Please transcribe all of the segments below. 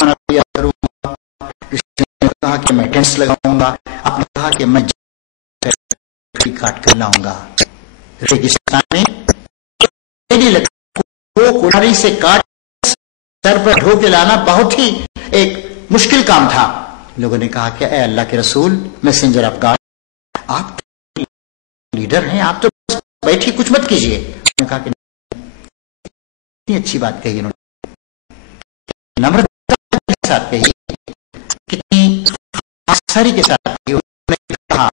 खाना तैयार करूंगा, किसी ने कहा कि मैं टेंट्स लगाऊंगा, आपने कहा कि मैं काट कर लाऊंगा। रेगिस्तान में कुल्हाड़ी से काट सर पर ढो के लाना बहुत ही एक मुश्किल काम था। लोगों ने कहा कि ए अल्लाह के रसूल, मैसेंजर ऑफ गॉड, आप तो लीडर हैं, आप तो बस बैठिए, कुछ मत कीजिए। उन्होंने कहा कि कितनी अच्छी बात कही उन्होंने, नम्रता के साथ कही, कितनी आसानी के साथ कही। उन्होंने कहा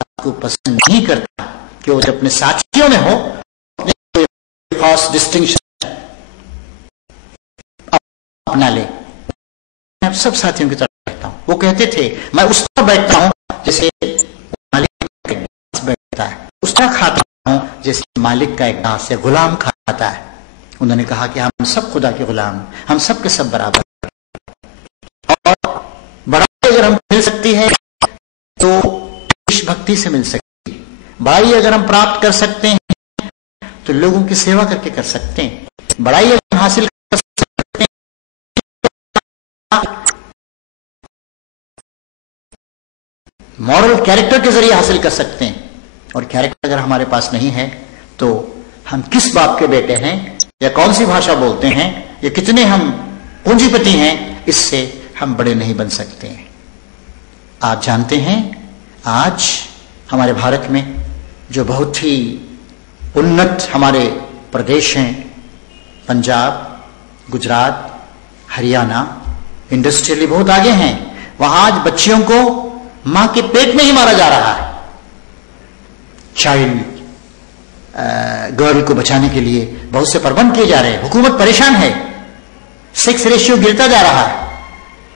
आपको पसंद नहीं करता कि वो जब अपने साथियों में हो अपने खास डिस्टिंक्शन अपना ले। मैं सब साथियों की तरफ बैठता हूं। वो कहते थे मैं उस तरह बैठता हूं जैसे मालिक बैठता है, उस तरह खाता हूं जैसे मालिक का एक दास या गुलाम खाता है। उन्होंने कहा कि हम सब खुदा के गुलाम, हम सब के सब बराबर, और बड़ाई अगर हम मिल सकती है तो ईश भक्ति से मिल सकती है। बड़ाई अगर हम प्राप्त कर सकते हैं तो लोगों की सेवा करके कर सकते हैं। बड़ाई अगर हम हासिल कर सकते हैं, मॉरल कैरेक्टर के जरिए हासिल कर सकते हैं। और कैरेक्टर अगर हमारे पास नहीं है तो हम किस बाप के बेटे हैं, या कौन सी भाषा बोलते हैं, या कितने हम पूंजीपति हैं, इससे हम बड़े नहीं बन सकते हैं। आप जानते हैं आज हमारे भारत में जो बहुत ही उन्नत हमारे प्रदेश हैं, पंजाब, गुजरात, हरियाणा, इंडस्ट्रियली बहुत आगे हैं, वहां आज बच्चियों को मां के पेट में ही मारा जा रहा है। चाइल्ड गर्ल को बचाने के लिए बहुत से प्रबंध किए जा रहे हैं, हुकूमत परेशान है, सेक्स रेशियो गिरता जा रहा है।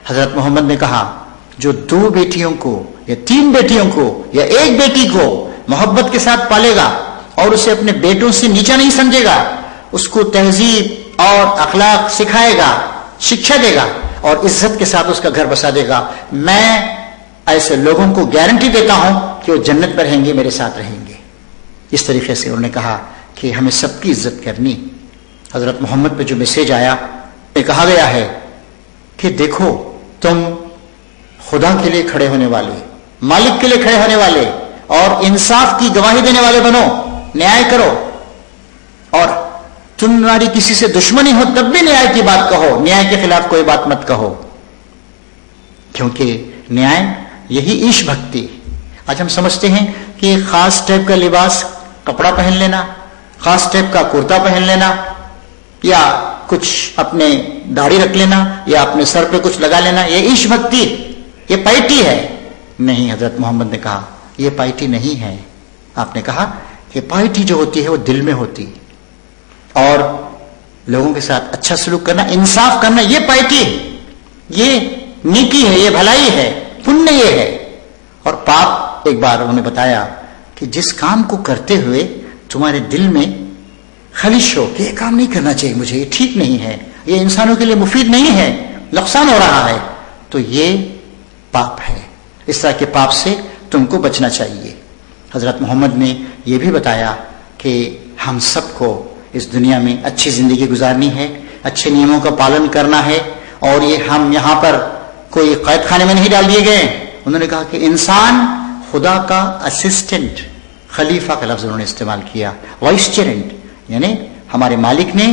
हजरत मोहम्मद ने कहा जो 2 बेटियों को या 3 बेटियों को या 1 बेटी को मोहब्बत के साथ पालेगा और उसे अपने बेटों से नीचा नहीं समझेगा, उसको तहजीब और अखलाक सिखाएगा, शिक्षा देगा और इज्जत के साथ उसका घर बसा देगा, मैं ऐसे लोगों को गारंटी देता हूं कि वो जन्नत में रहेंगे, मेरे साथ रहेंगे। इस तरीके से उन्होंने कहा कि हमें सबकी इज्जत करनी। हजरत मोहम्मद पे जो मैसेज आया, कहा गया है कि देखो तुम खुदा के लिए खड़े होने वाले, मालिक के लिए खड़े होने वाले और इंसाफ की गवाही देने वाले बनो, न्याय करो, और तुम्हारी किसी से दुश्मनी हो तब भी न्याय की बात कहो, न्याय के खिलाफ कोई बात मत कहो, क्योंकि न्याय यही ईश भक्ति। आज हम समझते हैं कि एक खास टाइप का लिबास, कपड़ा पहन लेना, खास टाइप का कुर्ता पहन लेना, या कुछ अपने दाढ़ी रख लेना, या अपने सर पे कुछ लगा लेना, ये ईश भक्ति, ये पाइटी है। नहीं, हजरत मोहम्मद ने कहा ये पाइटी नहीं है। आपने कहा कि पाइटी जो होती है वो दिल में होती, और लोगों के साथ अच्छा सलूक करना, इंसाफ करना, ये पाइटी है, ये नेकी है, ये भलाई है, पुण्य ये है। और पाप, एक बार उन्होंने बताया कि जिस काम को करते हुए तुम्हारे दिल में खलिश हो कि ये काम नहीं करना चाहिए मुझे, ये ठीक नहीं है, ये इंसानों के लिए मुफीद नहीं है, नुकसान हो रहा है, तो ये पाप है। इस तरह के पाप से तुमको बचना चाहिए। हजरत मोहम्मद ने यह भी बताया कि हम सबको इस दुनिया में अच्छी जिंदगी गुजारनी है, अच्छे नियमों का पालन करना है, और ये हम यहां पर कोई कैद खाने में नहीं डाल दिए गए। उन्होंने कहा कि इंसान खुदा का असिस्टेंट, खलीफा का लफ्ज उन्होंने इस्तेमाल किया, वाइसचेरेंट, यानी हमारे मालिक ने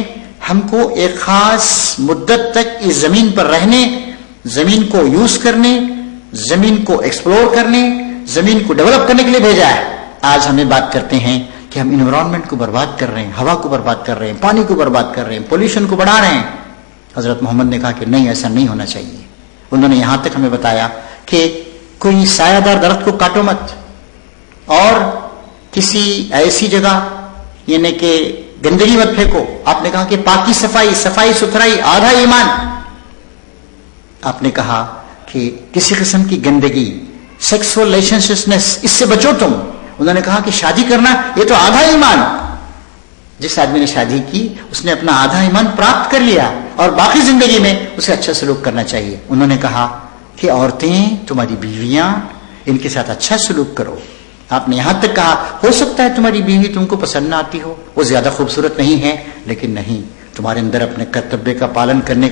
हमको एक खास मुद्दत तक इस जमीन पर रहने, जमीन को यूज करने, जमीन को एक्सप्लोर करने, जमीन को डेवलप करने के लिए भेजा है। आज हमें बात करते हैं कि हम इन्वायरमेंट को बर्बाद कर रहे हैं, हवा को बर्बाद कर रहे हैं, पानी को बर्बाद कर रहे हैं, पोल्यूशन को बढ़ा रहे हैं। हजरत मोहम्मद ने कहा कि नहीं, ऐसा नहीं होना चाहिए। उन्होंने यहां तक हमें बताया कि कोई सायादार दरख्त को काटो मत, और किसी ऐसी जगह यानी कि गंदगी मत फेंको। आपने कहा कि पाकी सफाई, सफाई सुथराई आधा ईमान। आपने कहा कि किसी किस्म की गंदगी, सेक्सुअल लाइसेंशियसनेस, इससे बचो तुम। उन्होंने कहा कि शादी करना ये तो आधा ईमान। जिस आदमी ने शादी की उसने अपना आधा ईमान प्राप्त कर लिया, और बाकी जिंदगी में उसे अच्छा सलूक करना चाहिए। उन्होंने कहा कि औरतें, तुम्हारी बीवियां, इनके साथ अच्छा सलूक करो। आपने यहां तक कहा हो सकता है तुम्हारी बीवी तुमको पसंद ना आती हो, वो ज्यादा खूबसूरत नहीं है, लेकिन नहीं, تمہارے اندر اپنے کرتویہ کا پالن کرنے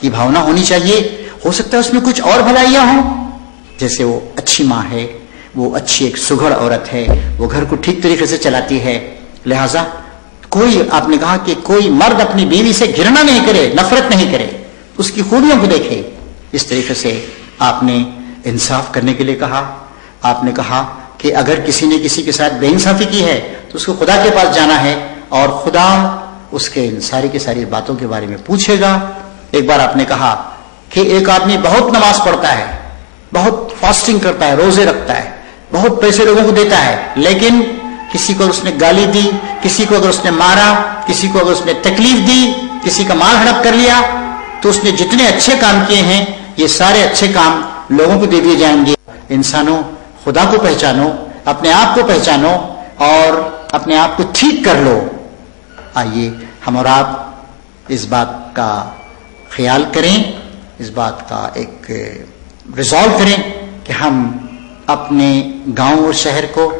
کی بھاونا ہونی چاہیے. ہو سکتا ہے اس میں کچھ اور بھلائیاں ہوں، جیسے وہ اچھی ماں ہے، وہ اچھی ایک سگھڑ عورت ہے، وہ گھر کو ٹھیک طریقے سے چلاتی ہے. لہذا آپ نے کہا کہ کوئی مرد اپنی بیوی سے گھرنا نہیں کرے، نفرت نہیں کرے، اس کی خوبیوں کو دیکھے. اس طریقے سے آپ نے انصاف کرنے کے لیے کہا. آپ نے کہا کہ اگر کسی نے کسی کے ساتھ بے انصافی کی ہے تو اس کو خدا کے پاس جانا ہے اور خدا اس کے ان ساری کی ساری باتوں کے بارے میں پوچھے گا. ایک بار آپ نے کہا کہ ایک آدمی بہت نماز پڑھتا ہے، بہت فاسٹنگ کرتا ہے، روزے رکھتا ہے، بہت پیسے لوگوں کو دیتا ہے، لیکن کسی کو اس نے گالی دی، کسی کو اگر اس نے مارا، کسی کو اگر اس نے تکلیف دی، کسی کا مال ہڑپ کر لیا، تو اس نے جتنے اچھے کام کیے ہیں یہ سارے اچھے کام لوگوں کو دے دیے جائیں گے. انسانوں، خدا کو پہچانو، اپنے آپ کو پہچانو اور اپنے آپ کو ٹھیک کر لو. آئیے ہم اور آپ اس بات کا خیال کریں، اس بات کا ایک ریزالو کریں کہ ہم اپنے گاؤں اور شہر کو،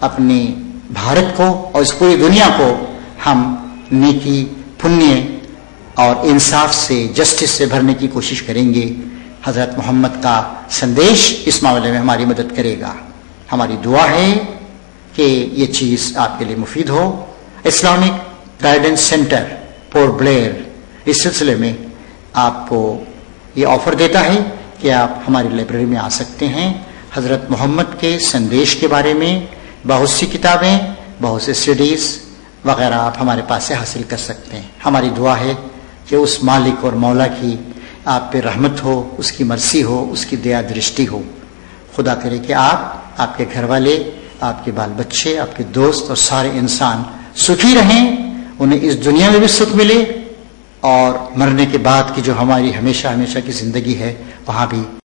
اپنے بھارت کو اور اس پوری دنیا کو ہم نیکی، پنیہ اور انصاف سے، جسٹس سے بھرنے کی کوشش کریں گے. حضرت محمد کا سندیش اس معاملے میں ہماری مدد کرے گا. ہماری دعا ہے کہ یہ چیز آپ کے لیے مفید ہو. Islamic guidance centre Port Blair اس سلسلے میں آپ کو یہ آفر دیتا ہے کہ آپ ہماری لائبریری میں آ سکتے ہیں. حضرت محمد کے سندیش کے بارے میں بہت سی کتابیں، بہت سے سیڈیز وغیرہ آپ ہمارے پاس سے حاصل کر سکتے ہیں. ہماری دعا ہے کہ اس مالک اور مولا کی آپ پہ رحمت ہو، اس کی مرسی ہو، اس کی دیا درشٹی ہو. خدا کرے کہ آپ کے گھر والے، آپ کے بال بچے، آپ کے دوست اور سارے انسان سکھی رہیں، انہیں اس دنیا میں بھی سکھ ملے اور مرنے کے بعد کی جو ہماری ہمیشہ ہمیشہ کی زندگی ہے وہاں بھی